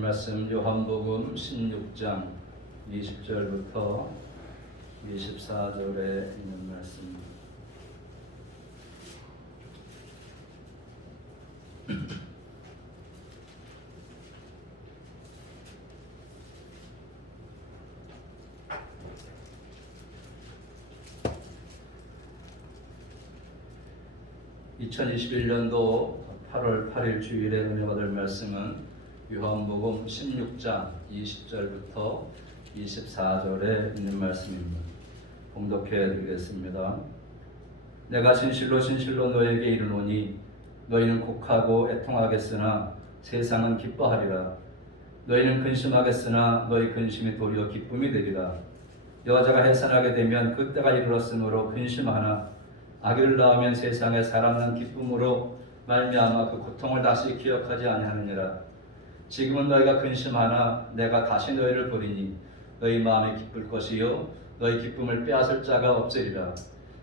말씀 요한복음 16장 20절부터 24절에 있는 말씀입니다. (2021년도) 8월 8일 주일에 은혜 받을 말씀은 요한복음 16장 20절부터 24절에 있는 말씀입니다. 봉독해 드리겠습니다. 내가 진실로 진실로 너에게 이르노니 너희는 곡하고 애통하겠으나 세상은 기뻐하리라. 너희는 근심하겠으나 너희 근심이 도리어 기쁨이 되리라. 여자가 해산하게 되면 그때가 이르렀으므로 근심하나 아기를 낳으면 세상에 사람 난 기쁨으로 말미암아 그 고통을 다시 기억하지 아니하느니라. 지금은 너희가 근심하나 내가 다시 너희를 보리니 너희 마음이 기쁠 것이요 너희 기쁨을 빼앗을 자가 없으리라.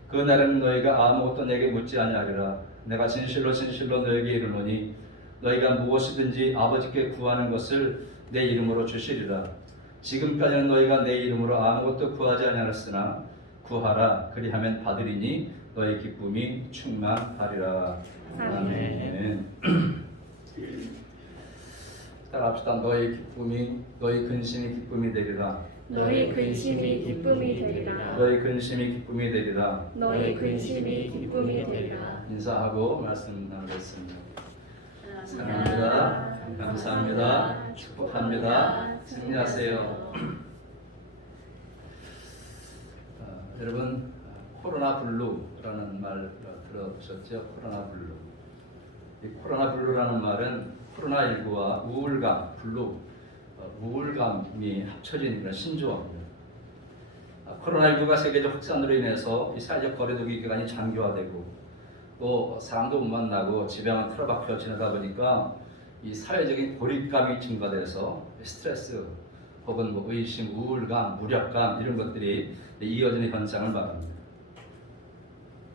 그 날에는 너희가 아무것도 내게 묻지 아니하리라. 내가 진실로 진실로 너희에게 이르노니 너희가 무엇이든지 아버지께 구하는 것을 내 이름으로 주시리라. 지금까지는 너희가 내 이름으로 아무것도 구하지 아니하였으나 구하라 그리하면 받으리니 너희 기쁨이 충만하리라. 아멘. 따라합시다. 너희 기쁨이 너희 근심이 기쁨이 되리라. 너희 근심이 기쁨이 되리라. 너희 근심이 기쁨이 되리라. 너희 근심이 기쁨이 되리라. 인사하고 말씀 나누겠습니다. 사랑합니다. 감사합니다. 축복합니다. 승리하세요. 여러분 코로나 블루라는 말 들어보셨죠? 코로나 블루. 이 코로나 블루라는 말은 코로나19와 우울감, 블루, 우울감이 합쳐진 그런 신조어입니다. 코로나19가 세계적 확산으로 인해서 이 사회적 거리두기 기간이 장기화되고 또 사람도 못 만나고 집에만 틀어박혀 지내다 보니까 이 사회적인 고립감이 증가돼서 스트레스 혹은 뭐 의심, 우울감, 무력감 이런 것들이 이어지는 현상을 말합니다.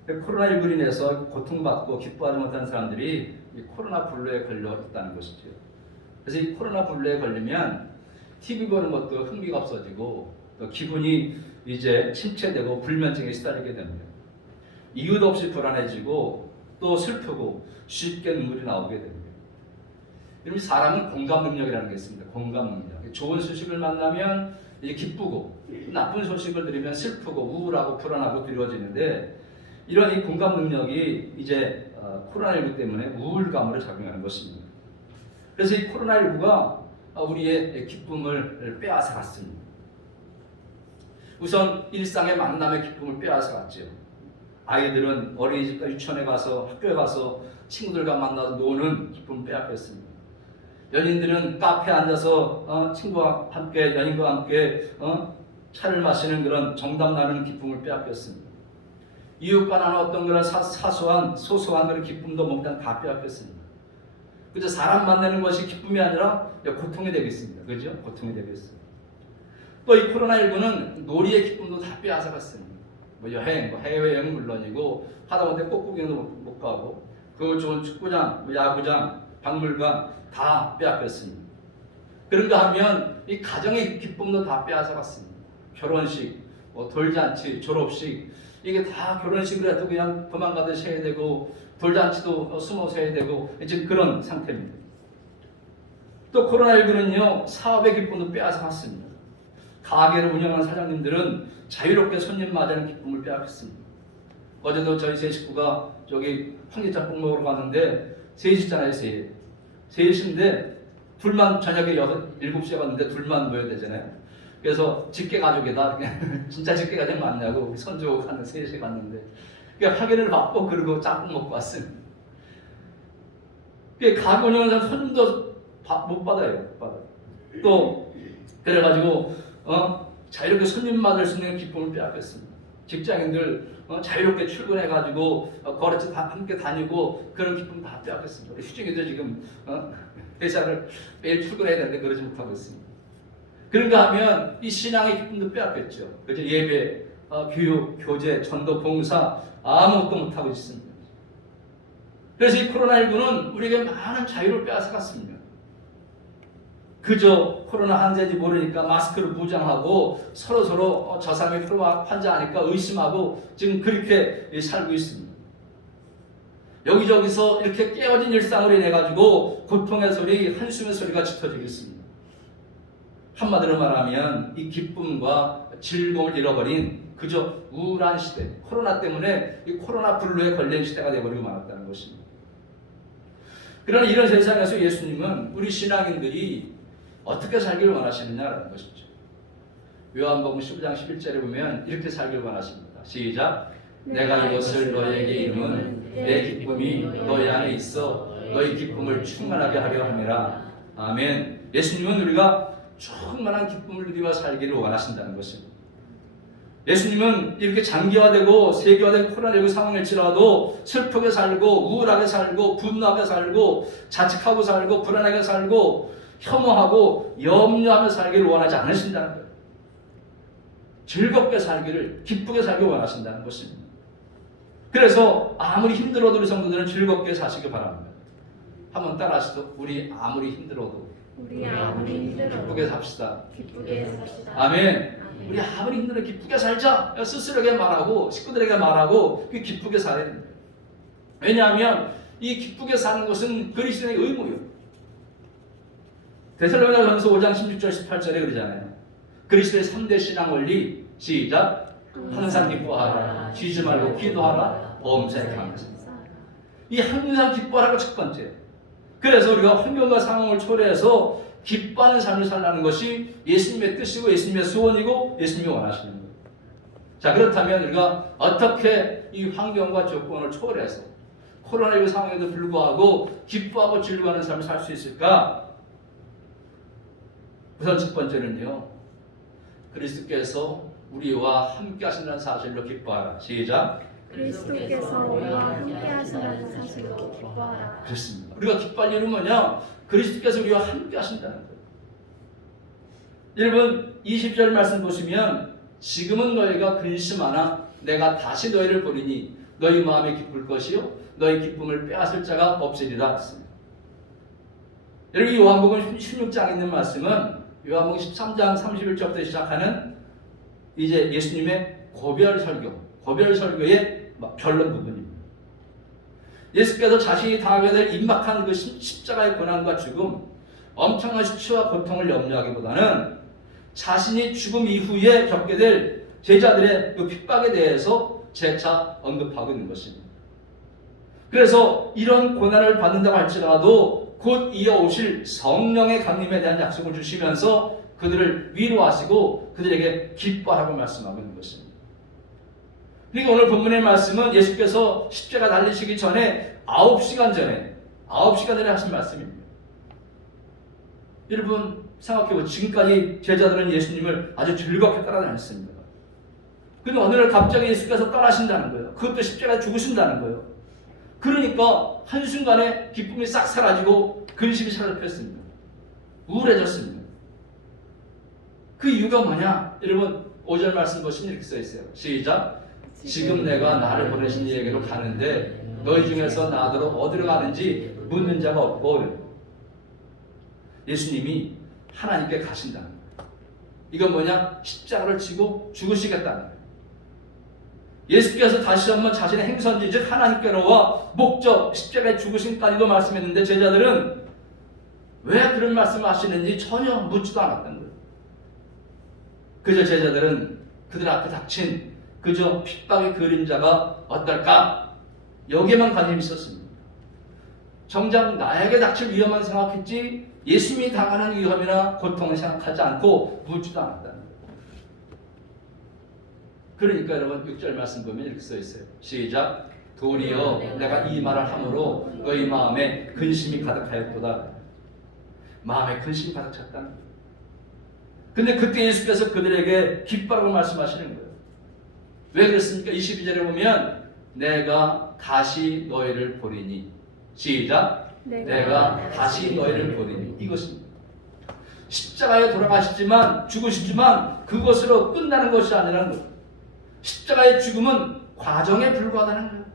코로나19로 인해서 고통받고 기뻐하지 못하는 사람들이 이 코로나 블루에 걸려 있다는 것이죠. 그래서 이 코로나 블루에 걸리면 TV 보는 것도 흥미가 없어지고 또 기분이 이제 침체되고 불면증에 시달리게 됩니다. 이유도 없이 불안해지고 또 슬프고 쉽게 눈물이 나오게 됩니다. 이러면 사람은 공감 능력이라는 게 있습니다. 공감 능력. 좋은 소식을 만나면 이제 기쁘고 나쁜 소식을 들으면 슬프고 우울하고 불안하고 두려워지는데 이런 이 공감 능력이 이제 코로나19 때문에 우울감으로 작용하는 것입니다. 그래서 이 코로나19가 우리의 기쁨을 빼앗아갔습니다. 우선 일상의 만남의 기쁨을 빼앗아갔죠. 아이들은 어린이집과 유치원에 가서 학교에 가서 친구들과 만나서 노는 기쁨을 빼앗겼습니다. 연인들은 카페에 앉아서 친구와 함께 연인과 함께 차를 마시는 그런 정담 나누는 기쁨을 빼앗겼습니다. 이웃과 나눴던 그런 소소한 그런 기쁨도 몽땅 다 빼앗겼습니다. 그죠? 사람 만나는 것이 기쁨이 아니라 고통이 되겠습니다. 그죠? 고통이 되겠습니다. 또 이 코로나19는 놀이의 기쁨도 다 빼앗아갔습니다. 뭐 여행, 뭐 해외여행은 물론이고 하다못해 꽃구경도 못 가고 그 좋은 축구장, 뭐 야구장, 박물관 다 빼앗겼습니다. 그런가 하면 이 가정의 기쁨도 다 빼앗아갔습니다. 결혼식, 뭐 돌잔치, 졸업식 이게 다 결혼식을 해도 그냥 도망가듯이 해야 되고 돌잔치도 숨어서 해야 되고 이제 그런 상태입니다. 또 코로나19는요 사업의 기쁨도 빼앗아갔습니다. 가게를 운영하는 사장님들은 자유롭게 손님 맞이하는 기쁨을 빼앗겼습니다. 어제도 저희 세 식구가 저기 황제짬뽕 먹으러 갔는데 셋이잖아요. 셋인데 둘만 저녁에 7시에 갔는데 둘만 모여야 되잖아요. 그래서 직계 가족이다. 진짜 직계 가족 맞냐고 손주 가는 셋이 갔는데 그러니까 확인을 받고 그러고 짬뽕 먹고 왔습니다. 가게 운영하는 사람 손님도 못 받아요. 또 그래가지고 자유롭게 손님 맞을 수 있는 기쁨을 빼앗겼습니다. 직장인들 자유롭게 출근해가지고 거래처 다 함께 다니고 그런 기쁨 다 빼앗겼습니다. 휴직이도 지금 회사를 매일 출근해야 되는데 그러지 못하고 있습니다. 그런가 하면 이 신앙의 기쁨도 빼앗겼죠. 그죠? 예배, 교육, 교제, 전도, 봉사 아무것도 못하고 있습니다. 그래서 이 코로나19는 우리에게 많은 자유를 빼앗아갔습니다. 그저 코로나 환자인지 모르니까 마스크를 무장하고 서로 저 사람이 코로나 환자 아닐까 의심하고 지금 그렇게 살고 있습니다. 여기저기서 이렇게 깨어진 일상으로 인해 가지고 고통의 소리, 한숨의 소리가 짙어지고 있습니다. 한마디로 말하면 이 기쁨과 즐거움을 잃어버린 그저 우울한 시대, 코로나 때문에 이 코로나 블루에 걸린 시대가 되어버리고 말았다는 것입니다. 그러나 이런 세상에서 예수님은 우리 신앙인들이 어떻게 살기를 원하시느냐라는 것이죠. 요한복음 15장 11절에 보면 이렇게 살기를 원하십니다. 시작. 내가 이것을 너희에게 이름은 내 기쁨이 너희 안에 있어 너희 기쁨을 충만하게 하려 함이라. 아멘. 예수님은 우리가 충만한 기쁨을 누리며 살기를 원하신다는 것입니다. 예수님은 이렇게 장기화되고 세계화된 코로나19 상황일지라도 슬프게 살고 우울하게 살고 분노하게 살고 자책하고 살고 불안하게 살고 혐오하고 염려하며 살기를 원하지 않으신다는 거예요. 즐겁게 살기를, 기쁘게 살기를 원하신다는 것입니다. 그래서 아무리 힘들어도 우리 성도들은 즐겁게 사시기 바랍니다. 한번 따라하시죠. 우리 아무리 힘들어도 기쁘게 삽시다. 아멘. 우리 아무리 힘들어 기쁘게 살자. 스스로에게 말하고 식구들에게 말하고 기쁘게 살아야 됩니다. 왜냐하면 이 기쁘게 사는 것은 그리스도의 의무예요. 데살로니가전서 5장 16절 18절에 그러잖아요. 그리스도의 3대 신앙 원리 시작. 항상 기뻐하라. 쉬지 말고 기도하라. 범사에 감사하라. 이 항상 기뻐하라가 첫 번째예요. 그래서 우리가 환경과 상황을 초래해서 기뻐하는 삶을 살라는 것이 예수님의 뜻이고 예수님의 소원이고 예수님이 원하시는 거예요. 자, 그렇다면 우리가 어떻게 이 환경과 조건을 초월해서 코로나19 상황에도 불구하고 기뻐하고 즐거워하는 삶을 살 수 있을까? 우선 첫 번째는요, 그리스도께서 우리와 함께 하신다는 사실로 기뻐하라. 시작. 그리스도께서 우리와 함께 하신다는 사실로 기뻐하라. 그렇습니다. 우리가 기뻐할 이유는 뭐냐? 그리스도께서 우리와 함께 하신다는 거예요. 여러분 20절 말씀 보시면 지금은 너희가 근심하나 내가 다시 너희를 보리니 너희 마음에 기쁠 것이요 너희 기쁨을 빼앗을 자가 없으리라 했습니다. 여러분 이 요한복음 16장에 있는 말씀은 요한복음 13장 31절부터 시작하는 이제 예수님의 고별 설교의 결론 부분입니다. 예수께서 자신이 당하게 될 임박한 그 십자가의 고난과 죽음, 엄청난 수치와 고통을 염려하기보다는 자신이 죽음 이후에 겪게 될 제자들의 그 핍박에 대해서 재차 언급하고 있는 것입니다. 그래서 이런 고난을 받는다고 할지라도 곧 이어오실 성령의 강림에 대한 약속을 주시면서 그들을 위로하시고 그들에게 기뻐하라고 말씀하고 있는 것입니다. 그러니까 오늘 본문의 말씀은 예수께서 십자가 달리시기 전에 9시간 전에 하신 말씀입니다. 여러분 생각해보세요. 지금까지 제자들은 예수님을 아주 즐겁게 따라다녔습니다. 그런데 어느 날 갑자기 예수께서 떠나신다는 거예요. 그것도 십자가에 죽으신다는 거예요. 그러니까 한순간에 기쁨이 싹 사라지고 근심이 사라졌습니다. 우울해졌습니다. 그 이유가 뭐냐? 여러분 5절 말씀 보시면 이렇게 써있어요. 시작. 지금 내가 나를 보내신 이에게로 가는데 너희 중에서 나더러 어디로 가는지 묻는 자가 없고, 예수님이 하나님께 가신다는 거예요. 이건 뭐냐? 십자가를 지고 죽으시겠다는 거예요. 예수께서 다시 한번 자신의 행선지 즉 하나님께로와 목적 십자가의 죽으심까지도 말씀했는데 제자들은 왜 그런 말씀을 하시는지 전혀 묻지도 않았던 거예요. 그저 제자들은 그들 앞에 닥친 그저 핍박의 그림자가 어떨까? 여기에만 관심이 있었습니다. 정작 나에게 닥칠 위험만 생각했지 예수님이 당하는 위험이나 고통을 생각하지 않고 묻지도 않았다는 거예요. 그러니까 여러분 6절 말씀 보면 이렇게 써 있어요. 시작. 도리어 내가 이 말을 함으로 너희 마음에 근심이 가득하였도다. 마음에 근심이 가득 찼다는 거예요. 근데 그때 예수께서 그들에게 기뻐라고 말씀하시는 거예요. 왜 그랬습니까? 22절에 보면 내가 다시 너희를 보리니. 시작. 내가 다시 너희를 보리니. 이것입니다. 십자가에 돌아가시지만 죽으시지만 그것으로 끝나는 것이 아니라는 거예요. 십자가의 죽음은 과정에 불과하다는 거예요.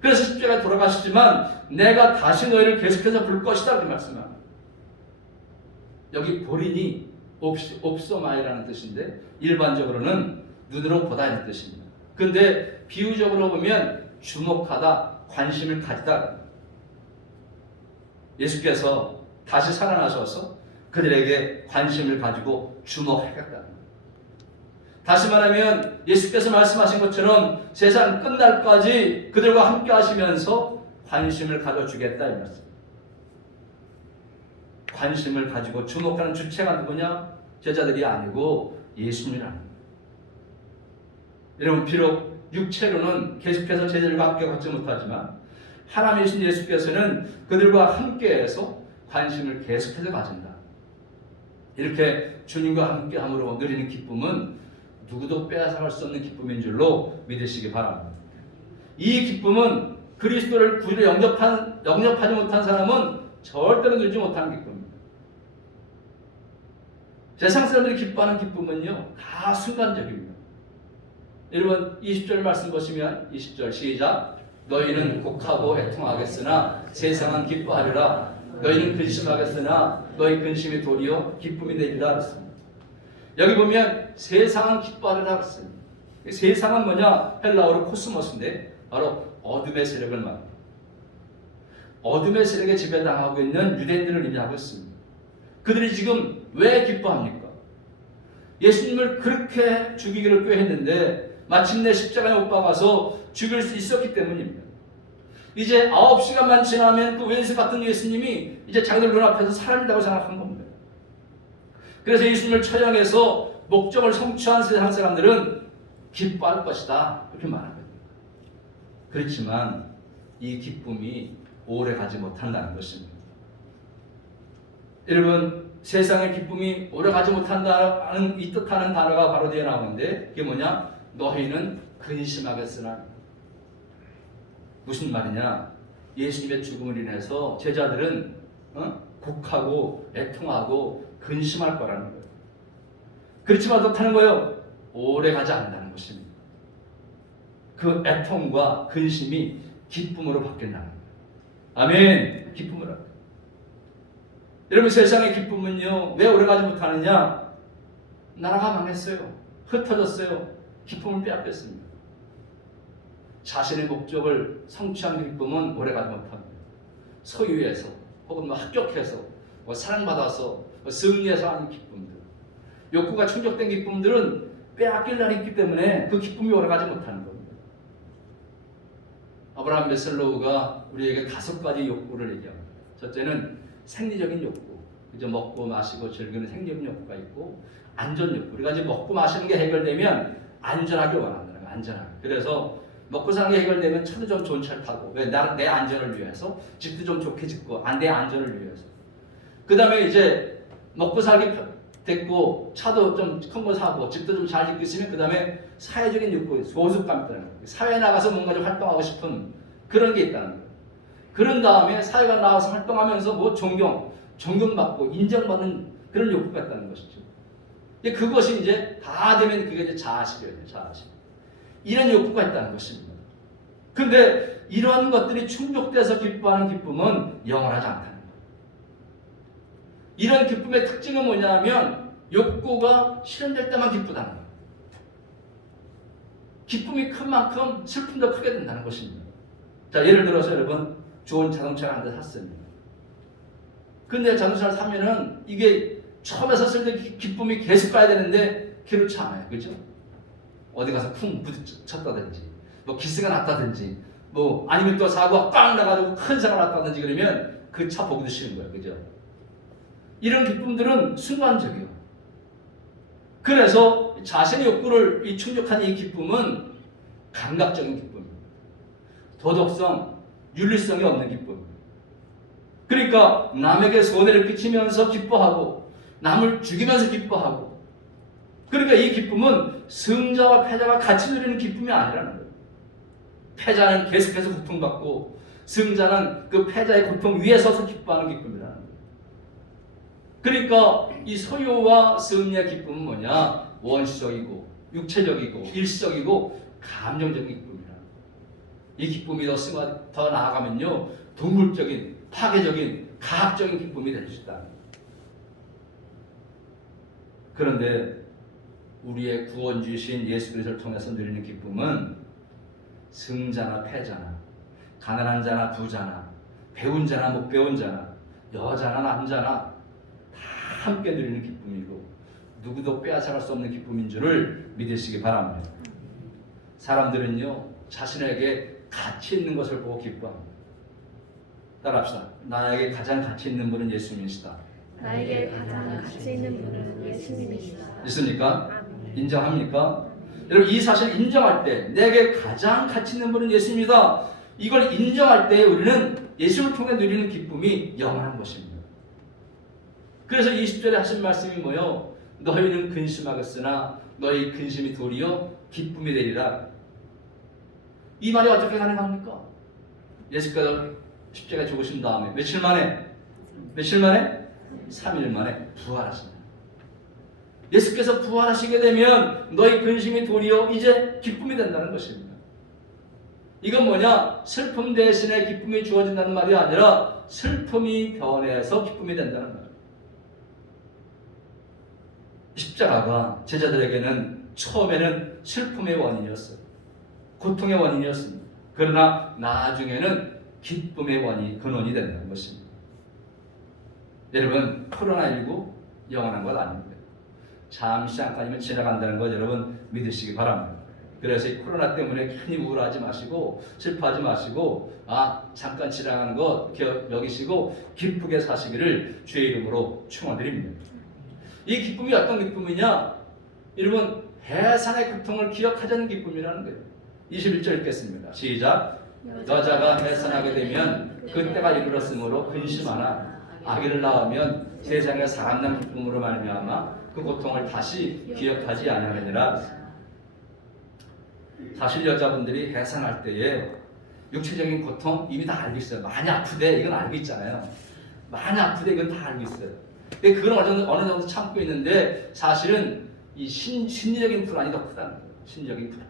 그래서 십자가에 돌아가시지만 내가 다시 너희를 계속해서 부를 것이다 그 말씀합니다. 여기 보리니 옵소마이라는 뜻인데 일반적으로는 눈으로 보다 이런 뜻입니다. 근데 비유적으로 보면 주목하다, 관심을 가지다. 예수께서 다시 살아나셔서 그들에게 관심을 가지고 주목하겠다. 다시 말하면 예수께서 말씀하신 것처럼 세상 끝날까지 그들과 함께 하시면서 관심을 가져주겠다 이 말씀. 관심을 가지고 주목하는 주체가 누구냐? 제자들이 아니고 예수님이라. 여러분 비록 육체로는 계속해서 제자들과 함께 걷지 못하지만 하나님이신 예수께서는 그들과 함께해서 관심을 계속해서 가진다. 이렇게 주님과 함께함으로 누리는 기쁨은 누구도 빼앗아갈 수 없는 기쁨인 줄로 믿으시기 바랍니다. 이 기쁨은 그리스도를 구주로 영접하지 못한 사람은 절대로 누리지 못하는 기쁨입니다. 세상 사람들이 기뻐하는 기쁨은요 다 순간적입니다. 여러분 20절 말씀 보시면 20절 시작. 너희는 곡하고 애통하겠으나 세상은 기뻐하리라. 너희는 근심하겠으나 너희 근심이 도리어 기쁨이 되리라 그랬습니다. 여기 보면 세상은 기뻐하리라 그랬습니다. 세상은 뭐냐? 헬라어로 코스모스인데 바로 어둠의 세력을 말합니다. 어둠의 세력에 지배당하고 있는 유대인들을 의미하고 있습니다. 그들이 지금 왜 기뻐합니까? 예수님을 그렇게 죽이기를 꾀했는데 마침내 십자가에 못 박아서 죽일 수 있었기 때문입니다. 이제 9시간만 지나면 그 왼수 같은 예수님이 이제 자기들 눈앞에서 사라진다고 생각한 겁니다. 그래서 예수님을 처형해서 목적을 성취한 세상 사람들은 기뻐할 것이다 이렇게 말합니다. 그렇지만 이 기쁨이 오래 가지 못한다는 것입니다. 여러분 세상의 기쁨이 오래 가지 못한다는 이 뜻하는 단어가 바로 뒤에 나오는데 그게 뭐냐? 너희는 근심하겠으나. 무슨 말이냐? 예수님의 죽음을 인해서 제자들은 곡하고 애통하고 근심할 거라는 거예요. 그렇지만 어떻다는 거예요? 오래 가지 않는다는 것입니다. 그 애통과 근심이 기쁨으로 바뀐다는 거예요. 아멘. 기쁨으로. 여러분 세상의 기쁨은요 왜 오래 가지 못하느냐? 나라가 망했어요. 흩어졌어요. 기쁨을 빼앗겼습니다. 자신의 목적을 성취한 기쁨은 오래가지 못합니다. 소유해서 혹은 합격해서 사랑받아서 승리해서 하는 기쁨들, 욕구가 충족된 기쁨들은 빼앗길 날이 있기 때문에 그 기쁨이 오래가지 못하는 겁니다. 아브라함 메슬로우가 우리에게 5가지 욕구를 얘기합니다. 첫째는 생리적인 욕구, 이제 먹고 마시고 즐기는 생리적인 욕구가 있고 안전 욕구. 우리가 이제 먹고 마시는 게 해결되면 안전하게 원한다는 거예요. 안전하게. 그래서 먹고 사는 게 해결되면 차도 좀 좋은 차를 타고 왜? 내 안전을 위해서 집도 좀 좋게 짓고 내 안전을 위해서. 그 다음에 이제 먹고 살기 됐고 차도 좀 큰 거 사고 집도 좀 잘 짓고 있으면 그 다음에 사회적인 욕구, 소속감이 있다는 거예요. 사회에 나가서 뭔가 좀 활동하고 싶은 그런 게 있다는 거예요. 그런 다음에 사회가 나와서 활동하면서 뭐 존경받고 인정받는 그런 욕구가 있다는 것이죠. 그것이 이제 다 되면 그게 이제 자아실이에요. 자아실. 이런 욕구가 있다는 것입니다. 그런데 이러한 것들이 충족돼서 기뻐하는 기쁨은 영원하지 않다는 거예요. 이런 기쁨의 특징은 뭐냐면 욕구가 실현될 때만 기쁘다는 거예요. 기쁨이 큰 만큼 슬픔도 크게 된다는 것입니다. 자, 예를 들어서 여러분 좋은 자동차를 한 대 샀습니다. 근데 자동차를 사면은 이게 처음에 샀을 때 기쁨이 계속 가야 되는데 그렇지 않아요. 그죠? 어디 가서 쿵 부딪혔다든지 뭐 기스가 났다든지 뭐 아니면 또 사고가 꽝 나가지고 큰 사고가 났다든지 그러면 그 차 보기도 싫은 거예요. 그죠? 이런 기쁨들은 순간적이에요. 그래서 자신의 욕구를 충족한 이 기쁨은 감각적인 기쁨입니다. 도덕성, 윤리성이 없는 기쁨입니다. 그러니까 남에게 손해를 끼치면서 기뻐하고 남을 죽이면서 기뻐하고 그러니까 이 기쁨은 승자와 패자가 같이 누리는 기쁨이 아니라는 거예요. 패자는 계속해서 고통받고 승자는 그 패자의 고통 위에 서서 기뻐하는 기쁨이라는 거예요. 그러니까 이 소유와 승리의 기쁨은 뭐냐? 원시적이고 육체적이고 일시적이고 감정적인 기쁨이라는 거예요. 이 기쁨이 더 나아가면요 동물적인 파괴적인 가학적인 기쁨이 될 수 있다는 거예요. 그런데 우리의 구원주신 예수 그리스도를 통해서 누리는 기쁨은 승자나 패자나 가난한 자나 부자나 배운 자나 못 배운 자나 여자나 남자나 다 함께 누리는 기쁨이고 누구도 빼앗아갈 수 없는 기쁨인 줄을 믿으시기 바랍니다. 사람들은요 자신에게 가치 있는 것을 보고 기뻐합니다. 따라합시다. 나에게 가장 가치 있는 분은 예수님이시다. 나에게 가장 가치 있는 분은 예수님이시다. 있습니까? 아멘. 인정합니까? 여러분 이 사실을 인정할 때 내게 가장 가치 있는 분은 예수님이다. 이걸 인정할 때 우리는 예수를 통해 누리는 기쁨이 영원한 것입니다. 그래서 20절에 하신 말씀이 뭐요? 너희는 근심하겠으나 너희 근심이 도리어 기쁨이 되리라. 이 말이 어떻게 가능합니까? 예수께서 십자가에 죽으신 다음에 며칠 만에 3일 만에 부활하신다. 예수께서 부활하시게 되면 너희 근심이 도리어 이제 기쁨이 된다는 것입니다. 이건 뭐냐? 슬픔 대신에 기쁨이 주어진다는 말이 아니라 슬픔이 변해서 기쁨이 된다는 말이에요. 십자가가 제자들에게는 처음에는 슬픔의 원인이었어요. 고통의 원인이었습니다. 그러나 나중에는 기쁨의 근원이 된다는 것입니다. 여러분 코로나19 영원한 것 아닙니다. 잠시 잠깐이면 지나간다는 것 여러분 믿으시기 바랍니다. 그래서 이 코로나 때문에 괜히 우울하지 마시고 슬퍼하지 마시고 잠깐 지나가는 것 여기시고 기쁘게 사시기를 주의 이름으로 축원드립니다. 이 기쁨이 어떤 기쁨이냐? 여러분 해산의 고통을 기억하자는 기쁨이라는 거예요. 21절 읽겠습니다. 시작. 여자가 해산하게 되면 그때가 이르렀으므로 근심하나 아기를 낳으면 세상에 사람난 기쁨으로 말미암아 그 고통을 다시 기억하지 아니하느니라. 사실 여자분들이 해산할 때에 육체적인 고통 이미 다 알고 있어요. 많이 아프대 이건 알고 있잖아요. 많이 아프대 이건 다 알고 있어요. 근데 그건 어느 정도 참고 있는데 사실은 이 심리적인 불안이 더 크다는 거예요. 심리적인 불안.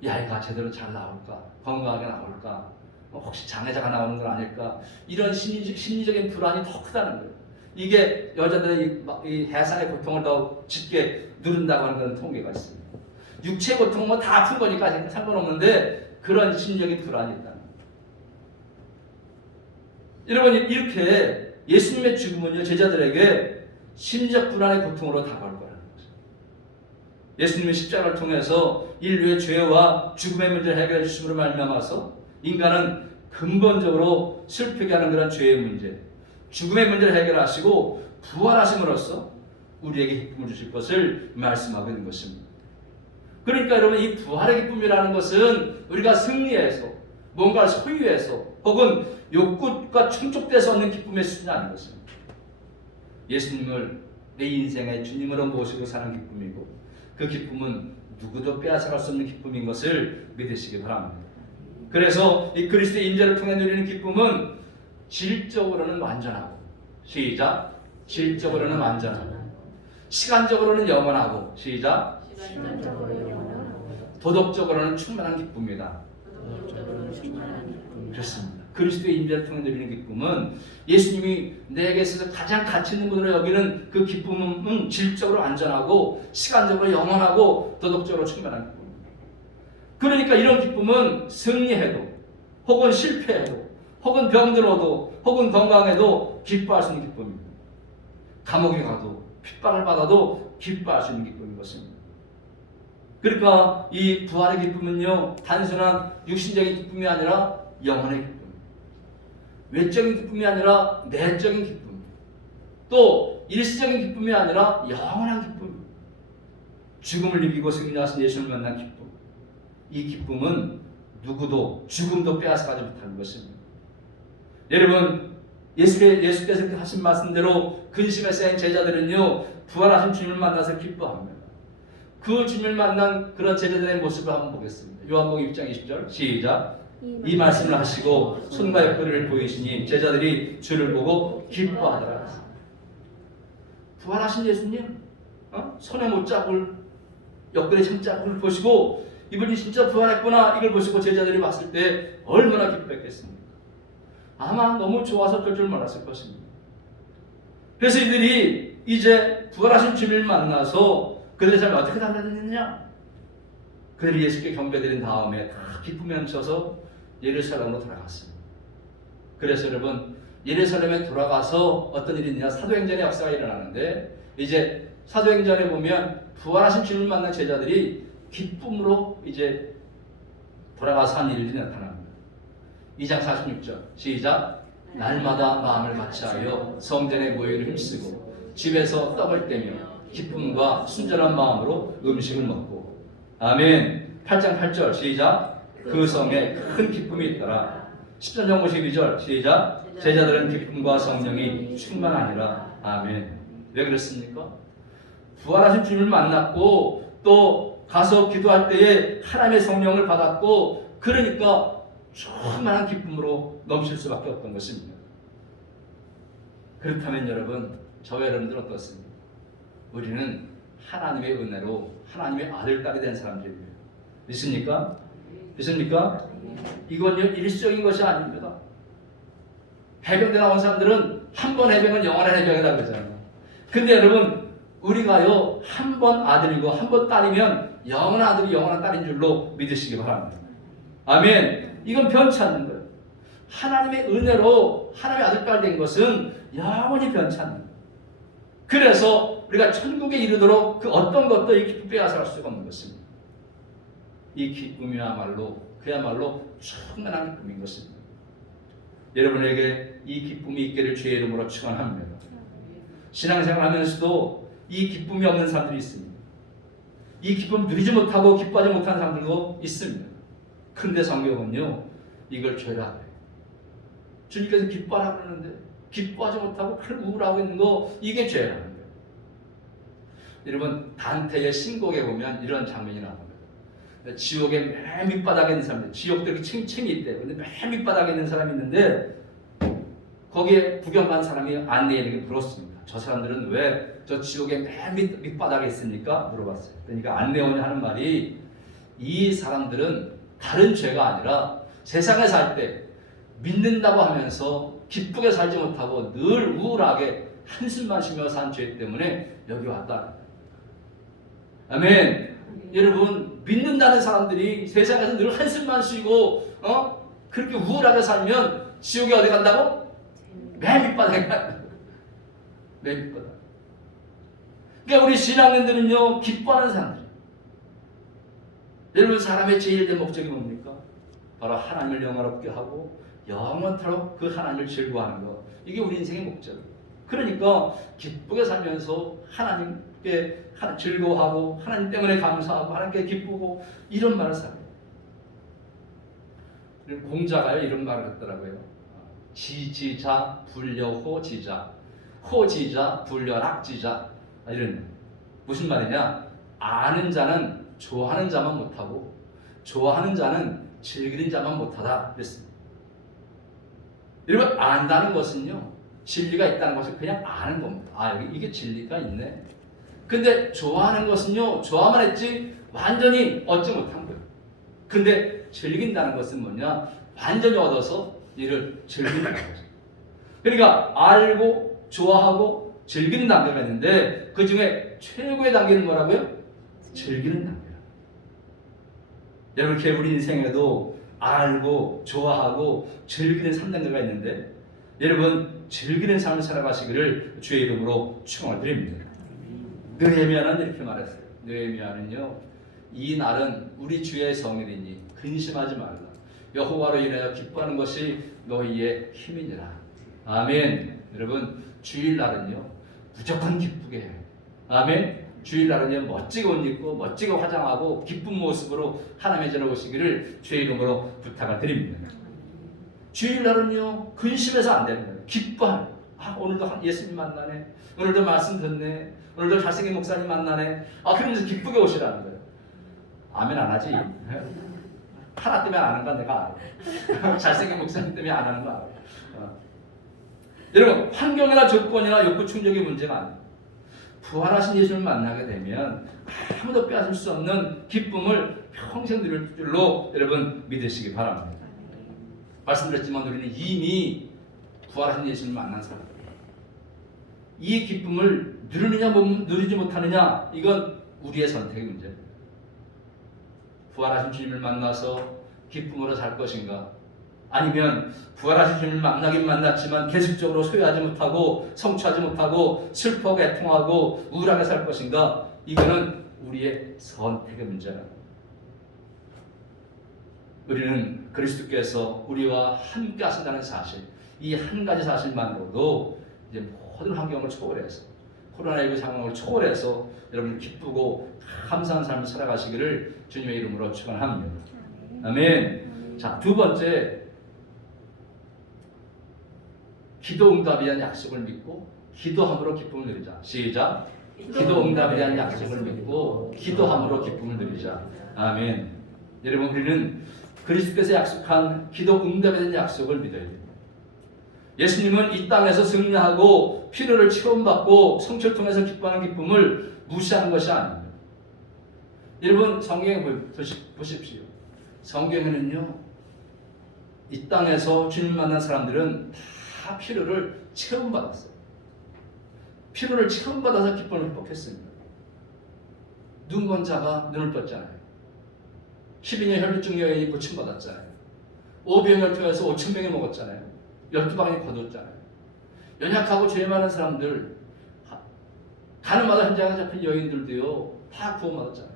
이 아이가 제대로 잘 나올까? 건강하게 나올까? 혹시 장애자가 나오는 건 아닐까? 이런 심리적인 불안이 더 크다는 거예요. 이게 여자들의 이 해산의 고통을 더 짙게 누른다고 하는 그런 통계가 있습니다. 육체 고통은 뭐 다 아픈 거니까 상관없는데 그런 심리적인 불안이 있다는 거예요. 여러분 이렇게 예수님의 죽음은요 제자들에게 심리적 불안의 고통으로 다가올 거라는 거죠. 예수님의 십자가를 통해서 인류의 죄와 죽음의 문제를 해결해 주심으로 말미암아서 인간은 근본적으로 슬프게 하는 그런 죄의 문제, 죽음의 문제를 해결하시고 부활하심으로써 우리에게 기쁨을 주실 것을 말씀하고 있는 것입니다. 그러니까 여러분 이 부활의 기쁨이라는 것은 우리가 승리해서 뭔가를 소유해서 혹은 욕구가 충족돼서 얻는 기쁨의 수준이 아닌 것입니다. 예수님을 내 인생의 주님으로 모시고 사는 기쁨이고 그 기쁨은 누구도 빼앗아갈 수 없는 기쁨인 것을 믿으시기 바랍니다. 그래서 이 그리스도의 임재를 통해 누리는 기쁨은 질적으로는 완전하고 시작 질적으로는 완전하고 시간적으로는 영원하고 시작 시간적으로 영원하고 도덕적으로는 충만한 기쁨이다. 도덕적으로 충만한 기쁨. 그렇습니다. 그리스도의 임재를 통해 누리는 기쁨은 예수님이 내게 있어서 가장 가치 있는 분으로 여기는 그 기쁨은 질적으로 안전하고 시간적으로 영원하고 도덕적으로 충만한 기쁨입니다. 그러니까 이런 기쁨은 승리해도 혹은 실패해도 혹은 병들어도 혹은 건강해도 기뻐할 수 있는 기쁨입니다. 감옥에 가도 핍박을 받아도 기뻐할 수 있는 기쁨인 것입니다. 그러니까 이 부활의 기쁨은요 단순한 육신적인 기쁨이 아니라 영혼의 기쁨, 외적인 기쁨이 아니라 내적인 기쁨, 또 일시적인 기쁨이 아니라 영원한 기쁨, 죽음을 이기고 승리하신 예수를 만난 기쁨. 이 기쁨은 누구도 죽음도 빼앗아가지 못하는 것입니다. 여러분 예수께서 하신 말씀대로 근심에 쌓인 제자들은요 부활하신 주님을 만나서 기뻐합니다. 그 주님을 만난 그런 제자들의 모습을 한번 보겠습니다. 요한복음 6장 20절 시작. 이 말씀을 하시고 손과 옆구리를 보이시니 제자들이 주를 보고 기뻐하더라. 부활하신 예수님 손에 못자국을 옆구리에 참자국을 보시고 이분이 진짜 부활했구나 이걸 보시고 제자들이 봤을 때 얼마나 기뻐했겠습니까? 아마 너무 좋아서 어쩔 줄 몰랐을 것입니다. 그래서 이들이 이제 부활하신 주님을 만나서 그들의 삶이 어떻게 달라졌느냐? 그들이 예수께 경배드린 다음에 다 기쁨에 넘쳐서 예루살렘으로 돌아갔습니다. 그래서 여러분, 예루살렘에 돌아가서 어떤 일이 있냐? 사도행전의 역사가 일어나는데, 이제 사도행전에 보면 부활하신 주님을 만난 제자들이 기쁨으로 이제 돌아가서 한 일들이 나타납니다. 2장 46절 시작. 날마다 마음을 같이하여 성전에 모이기를 힘쓰고 집에서 떡을 떼며 기쁨과 순전한 마음으로 음식을 먹고. 아멘. 8장 8절 시작. 그 성에 큰 기쁨이 있더라. 13장 52절 시작. 제자들은 기쁨과 성령이 충만하니라. 아멘. 왜 그렇습니까? 부활하신 주님을 만났고 또 가서 기도할 때에 하나님의 성령을 받았고, 그러니까 충만한 기쁨으로 넘칠 수밖에 없던 것입니다. 그렇다면 여러분, 저와 여러분들 어떻습니까? 우리는 하나님의 은혜로 하나님의 아들, 딸이 된 사람들입니다. 믿습니까? 믿습니까? 이건요, 일시적인 것이 아닙니다. 해병대 나온 사람들은 한 번 해병은 영원한 해병이라고 그러잖아요. 근데 여러분, 우리가요, 한 번 아들이고 한 번 딸이면 영원한 아들이 영원한 딸인 줄로 믿으시기 바랍니다. 아멘. 이건 변치 않는 거예요. 하나님의 은혜로 하나님의 아들, 딸 된 것은 영원히 변치 않는 거예요. 그래서 우리가 천국에 이르도록 그 어떤 것도 이 기쁨 빼앗아갈 수가 없는 것입니다. 이 기쁨이야말로 그야말로 충만한 기쁨인 것입니다. 여러분에게 이 기쁨이 있기를 주의 이름으로 축원합니다. 신앙생활 하면서도 이 기쁨이 없는 사람들이 있습니다. 이 기쁨 누리지 못하고 기뻐하지 못하는 사람들도 있습니다. 그런데 성경은요, 이걸 죄라 그래요. 주님께서 기뻐하라 그러는데 기뻐하지 못하고 우울하고 있는 거, 이게 죄라는 거예요. 여러분, 단테의 신곡에 보면 이런 장면이 나옵니다. 지옥의 맨 밑바닥에 있는 사람들, 지옥들이 층층이 있대요. 근데 맨 밑바닥에 있는 사람이 있는데 거기에 구경 간 사람이 안내인에게 물었습니다. 저 사람들은 왜 저 지옥의 맨 밑바닥에 있습니까? 물어봤어요. 그러니까 안내원이 하는 말이, 이 사람들은 다른 죄가 아니라 세상에 살 때 믿는다고 하면서 기쁘게 살지 못하고 늘 우울하게 한숨만 쉬며 산 죄 때문에 여기 왔다. 아멘. 여러분, 믿는다는 사람들이 세상에서 늘 한숨만 쉬고 그렇게 우울하게 살면 지옥에 어디 간다고? 맨 밑바닥에 간다고. 맨 밑바닥. 그러니까 우리 신앙인들은요, 기뻐하는 사람들. 여러분, 사람의 제일 된 목적이 뭡니까? 바로 하나님을 영화롭게 하고 영원토록 그 하나님을 즐거워하는 것. 이게 우리 인생의 목적. 그러니까 기쁘게 살면서 하나님께 즐거워하고 하나님 때문에 감사하고 하나님께 기쁘고, 이런 말을 살아요. 공자가요, 이런 말을 했더라고요. 지지자 불려호지자, 호지자 불려락지자. 이런, 무슨 말이냐? 아는 자는 좋아하는 자만 못하고 좋아하는 자는 즐기는 자만 못하다 그랬습니다. 여러분, 안다는 것은요, 진리가 있다는 것을 그냥 아는 겁니다. 아, 이게 진리가 있네. 근데 좋아하는 것은요, 좋아만 했지 완전히 얻지 못한 거예요. 근데 즐긴다는 것은 뭐냐? 완전히 얻어서 이를 즐긴다는 거죠. 그러니까 알고 좋아하고 즐기는 단계가 있는데 그 중에 최고의 단계는 뭐라고요? 즐기는 단계예요. 여러분, 이렇게 우리 인생에도 알고 좋아하고 즐기는 3단계가 있는데, 여러분, 즐기는 삶을 살아가시기를 주의 이름으로 축원을 드립니다. 느헤미야는 이렇게 말했어요. 느헤미야는요, 이 날은 우리 주의 성일이니 근심하지 말라. 여호와로 인하여 기뻐하는 것이 너희의 힘이니라. 아멘. 여러분, 주일날은요, 무조건 기쁘게 해요. 아멘. 주일날은요, 멋지게 옷 입고 멋지게 화장하고 기쁜 모습으로 하나님의 전에 오시기를 주의 이름으로 부탁을 드립니다. 주일날은요, 근심해서 안 되는 거예요. 기뻐하는 거예요. 아, 오늘도 예수님 만나네. 오늘도 말씀 듣네. 오늘도 잘생긴 목사님 만나네. 아, 그러면서 기쁘게 오시라는 거예요. 아멘 안 하지? 하나 때문에 안 하는 건 내가 알아. 잘생긴 목사님 때문에 안 하는 거 알아. 여러분, 환경이나 조건이나 욕구 충족이 문제가 아니에요. 부활하신 예수를 만나게 되면 아무도 빼앗을 수 없는 기쁨을 평생 누릴 줄로 여러분 믿으시기 바랍니다. 말씀드렸지만 우리는 이미 부활하신 예수를 만난 사람들이에요. 이 기쁨을 누리느냐 누리지 못하느냐, 이건 우리의 선택의 문제입니다. 부활하신 주님을 만나서 기쁨으로 살 것인가, 아니면 부활하신 주님을 만나긴 만났지만 계속적으로 소유하지 못하고 성취하지 못하고 슬퍼하고 애통하고 우울하게 살 것인가, 이거는 우리의 선택의 문제라. 우리는 그리스도께서 우리와 함께 하신다는 사실, 이 한 가지 사실만으로도 이제 모든 환경을 초월해서, 코로나19 상황을 초월해서 여러분 기쁘고 감사한 삶을 살아가시기를 주님의 이름으로 축원합니다. 아멘. 자, 두 번째, 기도 응답에 대한 약속을 믿고 기도함으로 기쁨을 누리자. 시작. 기도 응답에 대한 약속을 믿고 기도함으로 기쁨을 누리자. 아멘. 여러분, 우리는 그리스도께서 약속한 기도 응답에 대한 약속을 믿어야 됩니다. 예수님은 이 땅에서 승리하고 필요를 체험받고 성취를 통해서 기뻐하는 기쁨을 무시하는 것이 아닙니다. 여러분, 성경에 보십시오. 성경에는요, 이 땅에서 주님 만난 사람들은 다 필요를 체험받았어요. 필요를 체험받아서 기쁨을 회복했습니다. 눈 먼 자가 눈을 떴잖아요. 12년 혈루증 여인이 고침받았잖아요. 오병을 통해서 5,000명이 먹었잖아요. 12방이 거뒀잖아요. 연약하고 죄 많은 사람들, 가는 마다 현장에 잡힌 여인들도요, 다 구원받았잖아요.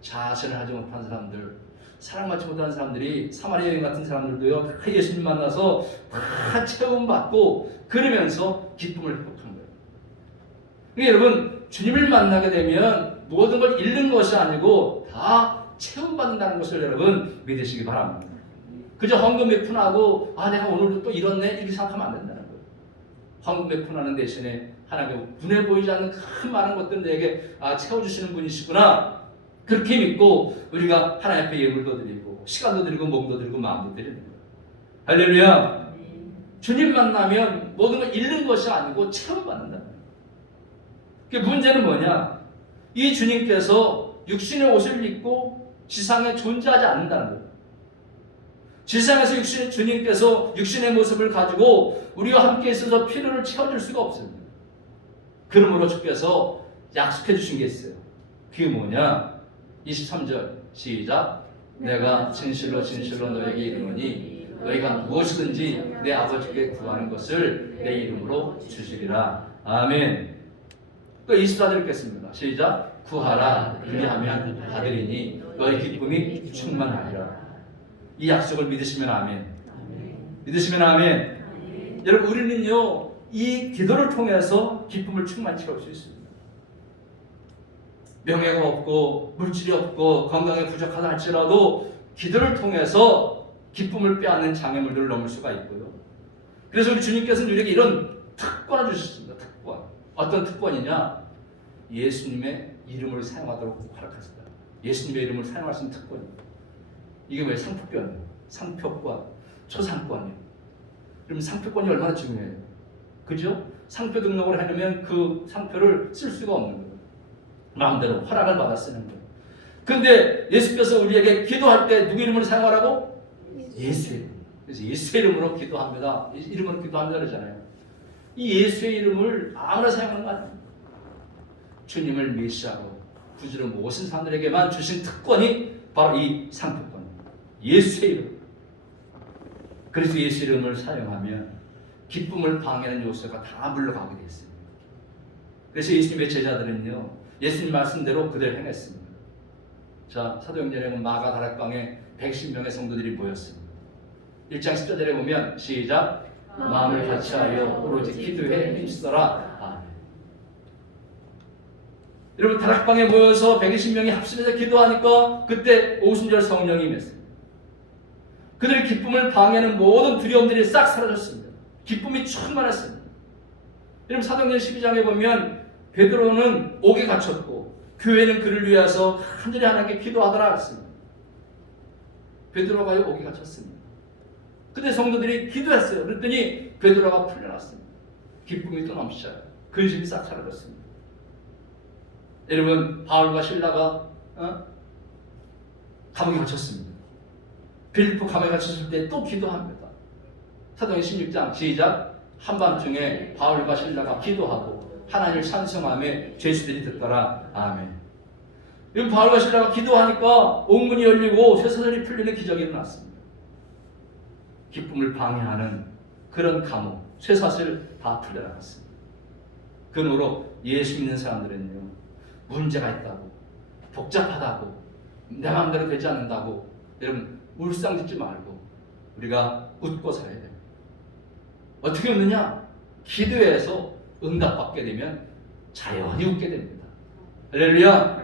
자신을 하지 못한 사람들, 사랑받지 못하는 사람들이, 사마리아 여인 같은 사람들도요, 다 예수님 만나서 다 체험받고 그러면서 기쁨을 회복한 거예요. 그러니까 여러분, 주님을 만나게 되면 모든 걸 잃는 것이 아니고 다 체험받는다는 것을 여러분 믿으시기 바랍니다. 그저 헌금 몇 푼 하고, 내가 오늘도 또 잃었네, 이렇게 생각하면 안 된다는 거예요. 헌금 몇 푼 하는 대신에 하나님께 눈에 보이지 않는 큰 많은 것들을 내게 채워주시는 분이시구나, 그렇게 믿고 우리가 하나님 앞에 예물도 드리고 시간도 드리고 몸도 드리고 마음도 드리는 거예요. 할렐루야. 주님 만나면 모든 걸 잃는 것이 아니고 체험받는다는 거예요. 그 문제는 뭐냐, 이 주님께서 육신의 옷을 입고 지상에 존재하지 않는다는 거예요. 지상에서 주님께서 육신의 모습을 가지고 우리와 함께 있어서 필요를 채워줄 수가 없습니다. 그러므로 주께서 약속해 주신 게 있어요. 그게 뭐냐? 23절 시작. 내가 진실로 진실로 너에게 이르노니 너희가 무엇이든지 내 아버지께 구하는 것을 내 이름으로 주시리라. 아멘. 또 24절 읽겠습니다. 시작. 구하라 그리하면 받으리니 너희 기쁨이 충만하리라. 이 약속을 믿으시면 아멘. 믿으시면 아멘. 여러분, 우리는요, 이 기도를 통해서 기쁨을 충만히 채울 수 있습니다. 명예가 없고 물질이 없고 건강에 부족하다 할지라도 기도를 통해서 기쁨을 빼앗는 장애물들을 넘을 수가 있고요. 그래서 우리 주님께서는 우리에게 이런 특권을 주셨습니다. 특권. 어떤 특권이냐? 예수님의 이름을 사용하도록 허락하셨다. 예수님의 이름을 사용할 수 있는 특권입니다. 이게 뭐예요? 상표권, 상표권, 초상권이에요. 그럼 상표권이 얼마나 중요해요? 그죠? 상표 등록을 해놓으면 그 상표를 쓸 수가 없는 거예요. 마음대로 허락을 받아 쓰는 거예요. 그런데 예수께서 우리에게 기도할 때 누구 이름을 사용하라고? 예수의 이름. 그래서 예수의 이름으로 기도합니다. 이름으로 기도합니다 그러잖아요. 이 예수의 이름을 아무나 사용하는 거 아니에요. 주님을 메시아로 구주로 모신 사람들에게만 주신 특권이 바로 이 상표권. 예수의 이름. 그래서 예수 이름을 사용하면 기쁨을 방해하는 요소가 다 물러가게 되어 있습니다. 그래서 예수님의 제자들은요, 예수님 말씀대로 그대로 행했습니다. 자, 사도행전에 보면 마가 다락방에 110명의 성도들이 모였습니다. 1장 10절에 보면 시작. 마음을 같이하여 오로지 기도에 힘쓰더라. 아멘. 여러분, 다락방에 모여서 120명이 합심해서 기도하니까 그때 오순절 성령이 임했습니다. 그들의 기쁨을 방해하는 모든 두려움들이 싹 사라졌습니다. 기쁨이 충만했습니다. 여러분, 사도행전 12장에 보면 베드로는 옥에 갇혔고 교회는 그를 위해서 간절히 하나님께 기도하더라 했습니다. 베드로가 옥에 갇혔습니다. 그때 성도들이 기도했어요. 그랬더니 베드로가 풀려났습니다. 기쁨이 또 넘치잖아요. 근심이 싹 사라졌습니다. 여러분, 바울과 실라가 감옥에 갇혔습니다. 빌립보 감옥에 갇혔을 때 또 기도합니다. 사도행전 16장 시작. 한밤중에 바울과 실라가 기도하고 하나님을 찬송하며 죄수들이 듣더라. 아멘. 이런 바울과 실라가 기도하니까 옥문이 열리고 쇠사슬이 풀리는 기적이 일어났습니다. 기쁨을 방해하는 그런 감옥, 쇠사슬 다 풀려나갔습니다. 그 후로 예수 믿는 사람들은요, 문제가 있다고, 복잡하다고, 내 마음대로 되지 않는다고 여러분 울상짓지 말고 우리가 웃고 살아야 됩니다. 어떻게 웃느냐? 기도해서 응답받게 되면 자연히 웃게 됩니다. 할렐루야.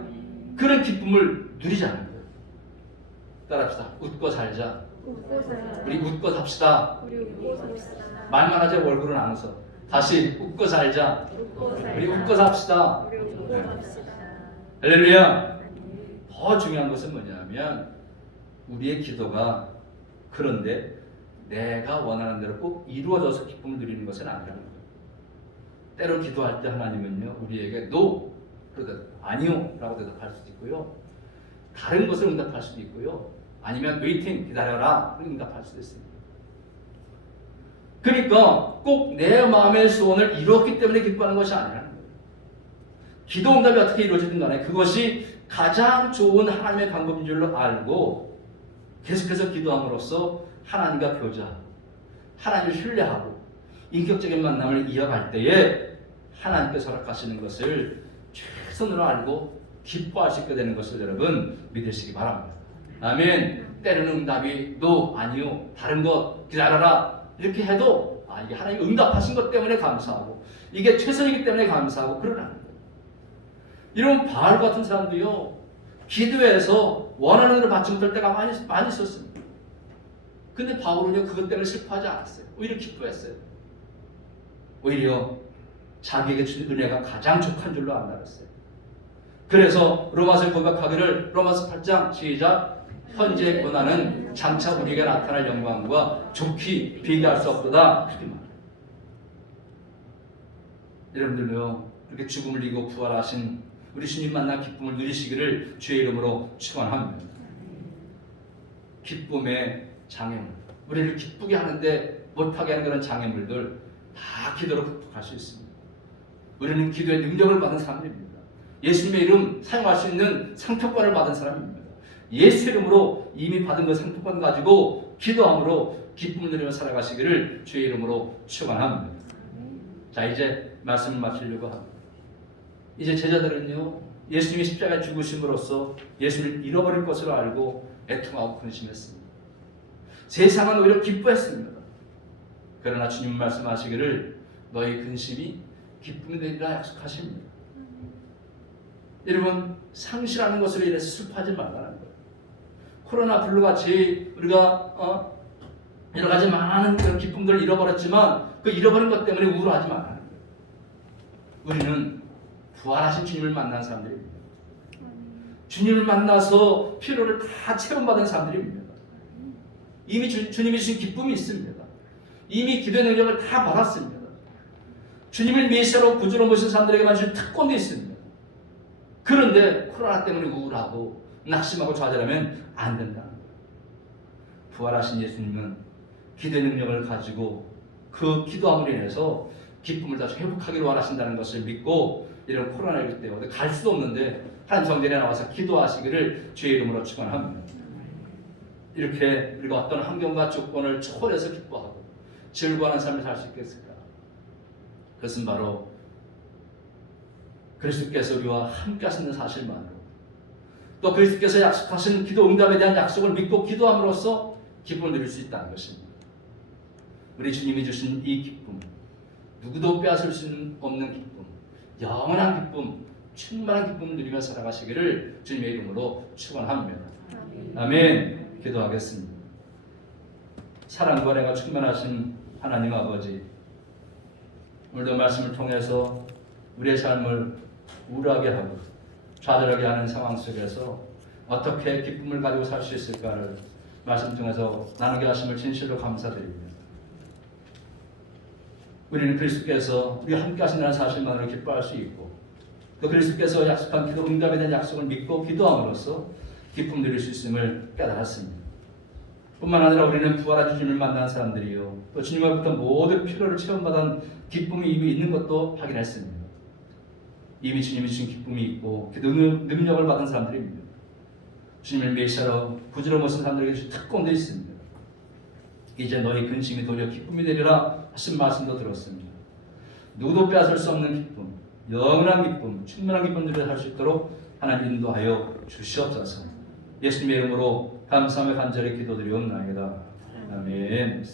그런 기쁨을 누리자는 거예요. 따라합시다. 웃고 살자. 웃고 살자. 우리 웃고 삽시다. 우리 웃고 삽시다. 말만 하자 얼굴은 안 웃어. 다시 웃고 살자. 웃고 살자. 우리 웃고 삽시다. 우리 웃고 삽시다. 할렐루야. 더 중요한 것은 뭐냐면 우리의 기도가 그런데 내가 원하는 대로 꼭 이루어져서 기쁨을 누리는 것은 아니라는 거예요. 때로 기도할 때 하나님은요 우리에게 NO 그러다 아니요 라고 대답할 수도 있고요, 다른 것을 응답할 수도 있고요, 아니면 웨이팅 기다려라 응답할 수도 있습니다. 그러니까 꼭 내 마음의 소원을 이루었기 때문에 기뻐하는 것이 아니라는 거예요. 기도 응답이 어떻게 이루어지든 간에 그것이 가장 좋은 하나님의 방법인 줄로 알고 계속해서 기도함으로써 하나님과 교제하고 하나님을 신뢰하고 인격적인 만남을 이어갈 때에 하나님께서 허락하시는 것을 최선으로 알고 기뻐할 수 있게 되는 것을 여러분 믿으시기 바랍니다. 아멘. 때로는 응답이 NO, 아니요, 다른 것 기다려라 이렇게 해도 이게 하나님 응답하신 것 때문에 감사하고 이게 최선이기 때문에 감사하고 그러라는 거예요. 이런 바울 같은 사람도요 기도해서 원하는 대로 받지 못할 때가 많이 있었습니다. 근데 바울은요 그것 때문에 슬퍼하지 않았어요. 오히려 기뻐했어요. 오히려 자기에게 준 은혜가 가장 족한 줄로 알았어요. 그래서 로마서에 고백하기를 로마서 8장 시작, 현재의 고난은 장차 우리에게 나타날 영광과 좋게 비교할 수 없도다. 그렇게 말해요. 여러분들요 이렇게 죽음을 이기고 부활하신 우리 주님 만나 기쁨을 누리시기를 주의 이름으로 축원합니다. 기쁨의 장애물, 우리를 기쁘게 하는데 못하게 하는 그런 장애물들 다 기도로 극복할 수 있습니다. 우리는 기도의 능력을 받은 사람들입니다. 예수님의 이름 사용할 수 있는 상표권을 받은 사람입니다. 예수 이름으로 이미 받은 그 상표권 가지고 기도함으로 기쁨을 누리며 살아가시기를 주의 이름으로 축원합니다. 자, 이제 말씀을 마치려고 합니다. 이제 제자들은요 예수님이 십자가에 죽으심으로써 예수를 잃어버릴 것으로 알고 애통하고 근심했습니다. 세상은 오히려 기뻐했습니다. 그러나 주님 말씀하시기를 너희 근심이 기쁨이 되리라 약속하십니다. 여러분 상실하는 것으로 인해서 슬퍼하지 말라는 거예요. 코로나 블루같이 우리가 여러 가지 많은 그런 기쁨들을 잃어버렸지만 그 잃어버린 것 때문에 우울하지 말라는 거예요. 우리는 부활하신 주님을 만난 사람들입니다. 주님을 만나서 피로를 다 체험받은 사람들입니다. 이미 주님이 주신 기쁨이 있습니다. 이미 기도의 능력을 다 받았습니다. 주님을 메시아로 구주로 모신 사람들에게만 주신 특권도 있습니다. 그런데 코로나 때문에 우울하고 낙심하고 좌절하면 안 된다는 거예요. 부활하신 예수님은 기도의 능력을 가지고 그 기도함으로 인해서 기쁨을 다시 회복하기를 원하신다는 것을 믿고 이런 코로나19 때 어디 갈 수도 없는데 한 성전에 나와서 기도하시기를 주의 이름으로 축원합니다. 이렇게 우리가 어떤 환경과 조건을 초월해서 기뻐하고 즐거워하는 삶을 살 수 있겠을까? 그것은 바로 그리스도께서 우리와 함께 하시는 사실만으로 또 그리스도께서 약속하신 기도 응답에 대한 약속을 믿고 기도함으로써 기쁨을 누릴 수 있다는 것입니다. 우리 주님이 주신 이 기쁨, 누구도 빼앗을 수 없는 기쁨, 영원한 기쁨, 충만한 기쁨을 누리며 살아가시기를 주님의 이름으로 축원합니다. 아멘. 기도하겠습니다. 사랑과 은혜가 충만하신 하나님 아버지, 오늘도 말씀을 통해서 우리의 삶을 우울하게 하고 좌절하게 하는 상황 속에서 어떻게 기쁨을 가지고 살 수 있을까를 말씀 통해서 나누게 하심을 진실로 감사드립니다. 우리는 그리스도께서 우리와 함께 하신다는 사실만으로 기뻐할 수 있고 또 그리스도께서 약속한 기도 응답에 대한 약속을 믿고 기도함으로써 기쁨 누릴 수 있음을 깨달았습니다. 뿐만 아니라 우리는 부활하신 주님을 만난 사람들이요 또 주님으로부터 모든 필요를 체험받은 기쁨이 이미 있는 것도 확인했습니다. 이미 주님이 주신 기쁨이 있고 그 능력을 받은 사람들입니다. 주님을 메시아로 구주로 모신 사람들에게 주신 특권도 있습니다. 이제 너희 근심이 도리어 기쁨이 되리라 하신 말씀도 들었습니다. 누구도 빼앗을 수 없는 기쁨, 영원한 기쁨, 충만한 기쁨들을 할 수 있도록 하나님 인도하여 주시옵소서. 예수님의 이름으로 감사하며 간절히 기도드리옵나이다. 아멘.